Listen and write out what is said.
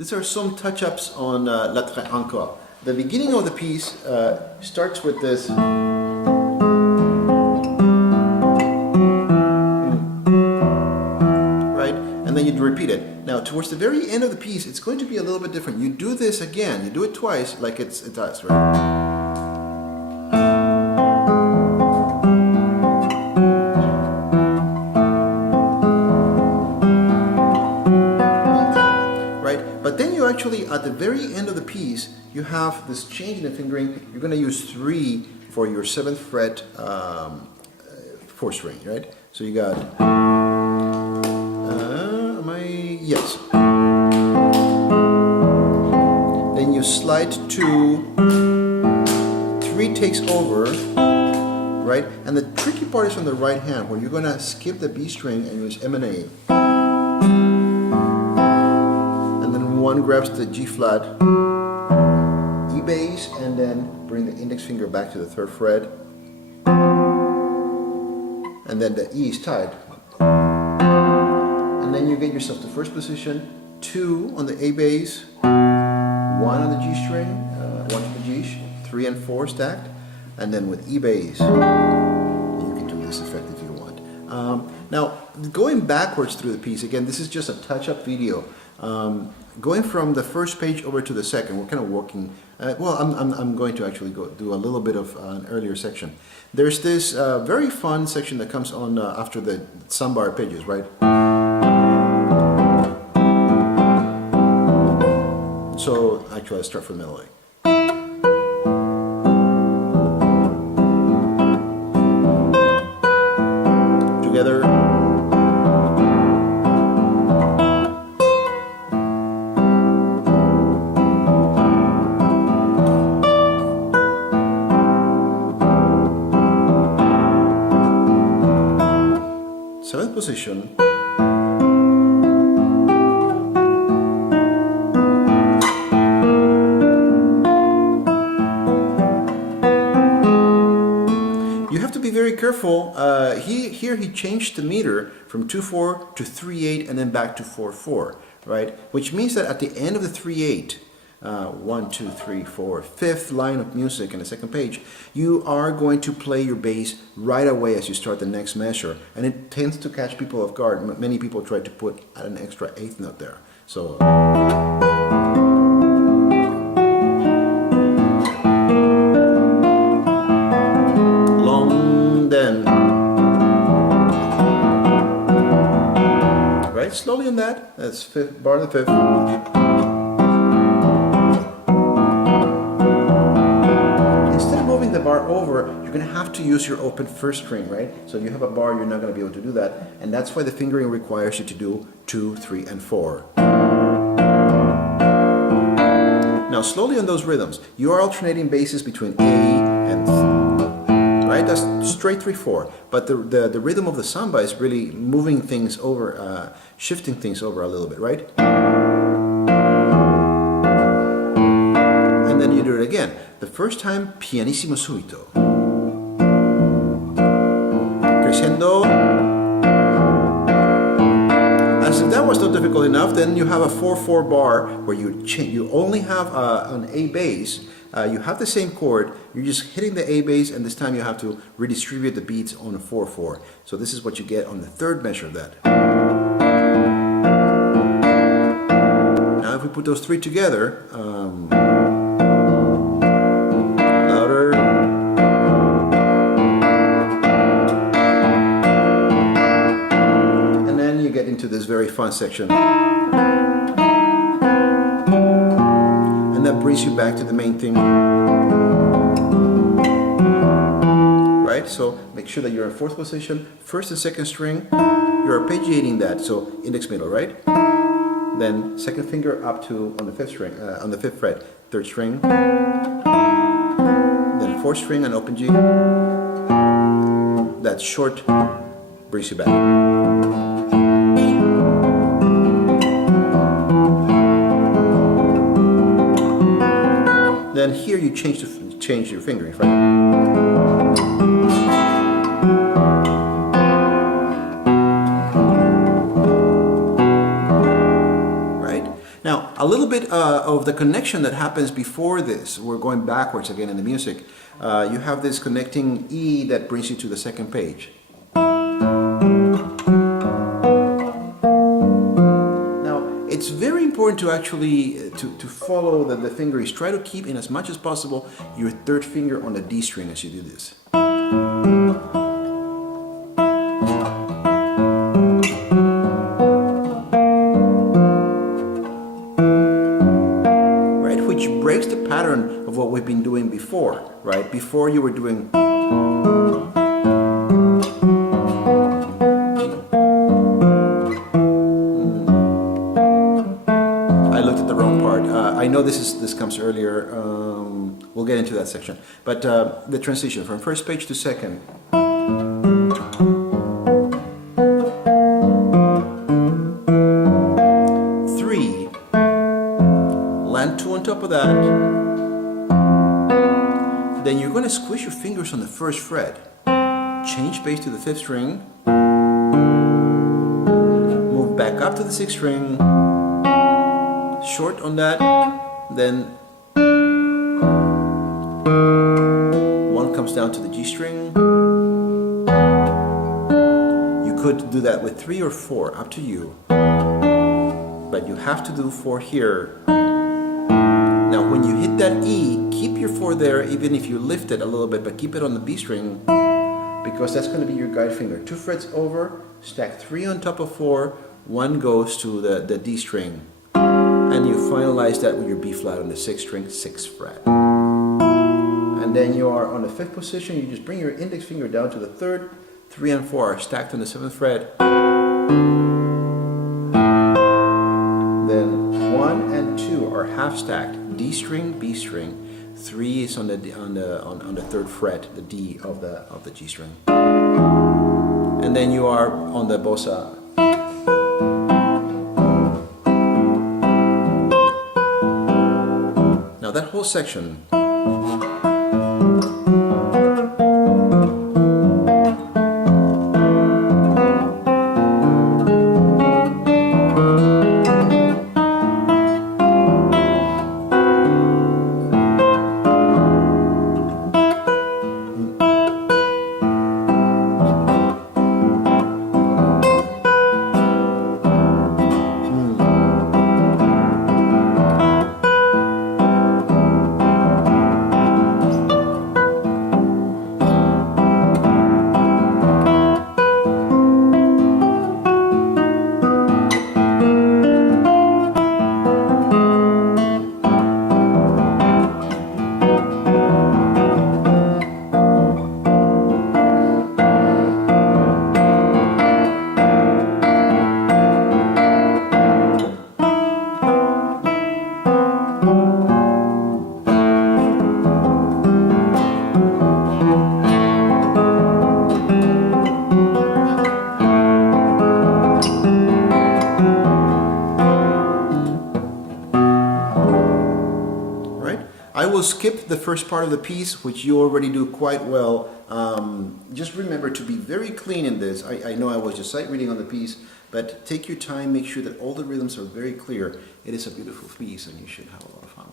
These are some touch-ups on Letre, Encore. The beginning of the piece starts with this. Right? And then you repeat it. Now, towards the very end of the piece, it's going to be a little bit different. You do this again. You do it twice, like it does, right? Actually, at the very end of the piece, you have this change in the fingering. You're going to use 3 for your 7th fret 4th string, right? So you got, yes. Then you slide to 3 takes over, right? And the tricky part is on the right hand, where you're going to skip the B string and use M and A. One grabs the G flat, E bass, and then bring the index finger back to the 3rd fret, and then the E is tied, and then you get yourself to first position, 2 on the A bass, 1 on the G string, 1 to the G, 3 and 4 stacked, and then with E bass, you can do this effect if you want. Now, going backwards through the piece, again, this is just a touch-up video. Going from the first page over to the second, we're kind of walking. Well, I'm going to actually go do a little bit of an earlier section. There's this very fun section that comes on after the sambar pages, right? So actually, let's start from the melody. Together. Position. You have to be very careful. Here he changed the meter from 2/4 to 3/8 and then back to 4/4, right? Which means that at the end of the 3/8, 1, 2, 3, 4, 5th line of music in the second page, you are going to play your bass right away as you start the next measure, and it tends to catch people off guard. Many people try to put an extra 8th note there. So long, then right, slowly on that. That's 5th bar, the 5th. The bar over, you're going to have to use your open 1st string, right? So if you have a bar, you're not going to be able to do that, and that's why the fingering requires you to do 2, 3, and 4. Now slowly on those rhythms, you are alternating basses between A and right? That's straight 3, 4. But the rhythm of the samba is really moving things over, shifting things over a little bit, right? And then you do it again. The first time, pianissimo subito. Crescendo. As if that was not difficult enough, then you have a 4/4 bar where you only have an A bass. You have the same chord, you're just hitting the A bass, and this time you have to redistribute the beats on a 4/4. So this is what you get on the 3rd measure of that. Now if we put those 3 together, louder. And then you get into this very fun section. And that brings you back to the main theme. Right? So make sure that you're in 4th position, 1st and 2nd string. You're arpeggiating that, so index middle, right? Then 2nd finger up to on the 5th string, on the 5th fret, 3rd string. Then 4th string and open G. That short brings you back. Then here you change your fingering, right? Now, a little bit of the connection that happens before this, we're going backwards again in the music. You have this connecting E that brings you to the second page. Now, it's very important to actually to follow the fingerings. Try to keep in as much as possible your third finger on the D string as you do this. Breaks the pattern of what we've been doing before, right? Before you were doing. I looked at the wrong part. I know this comes earlier. We'll get into that section. But the transition from first page to second. Top of that, then you're going to squish your fingers on the first fret, change bass to the 5th string, move back up to the 6th string, short on that, then 1 comes down to the G string. You could do that with 3 or 4, up to you, but you have to do 4 here. Now when you hit that E, keep your 4 there, even if you lift it a little bit, but keep it on the B string, because that's going to be your guide finger. 2 frets over, stack 3 on top of 4, 1 goes to the D string, and you finalize that with your B flat on the 6th string, 6th fret. And then you are on the 5th position, you just bring your index finger down to the 3rd, 3 and 4 are stacked on the 7th fret. Then 1 and 2 are half stacked. D string, B string, 3 is on the 3rd fret, the D of the G string, and then you are on the bossa. Now that whole section. I will skip the first part of the piece, which you already do quite well. Just remember to be very clean in this. I know I was just sight reading on the piece, but take your time, make sure that all the rhythms are very clear. It is a beautiful piece and you should have a lot of fun.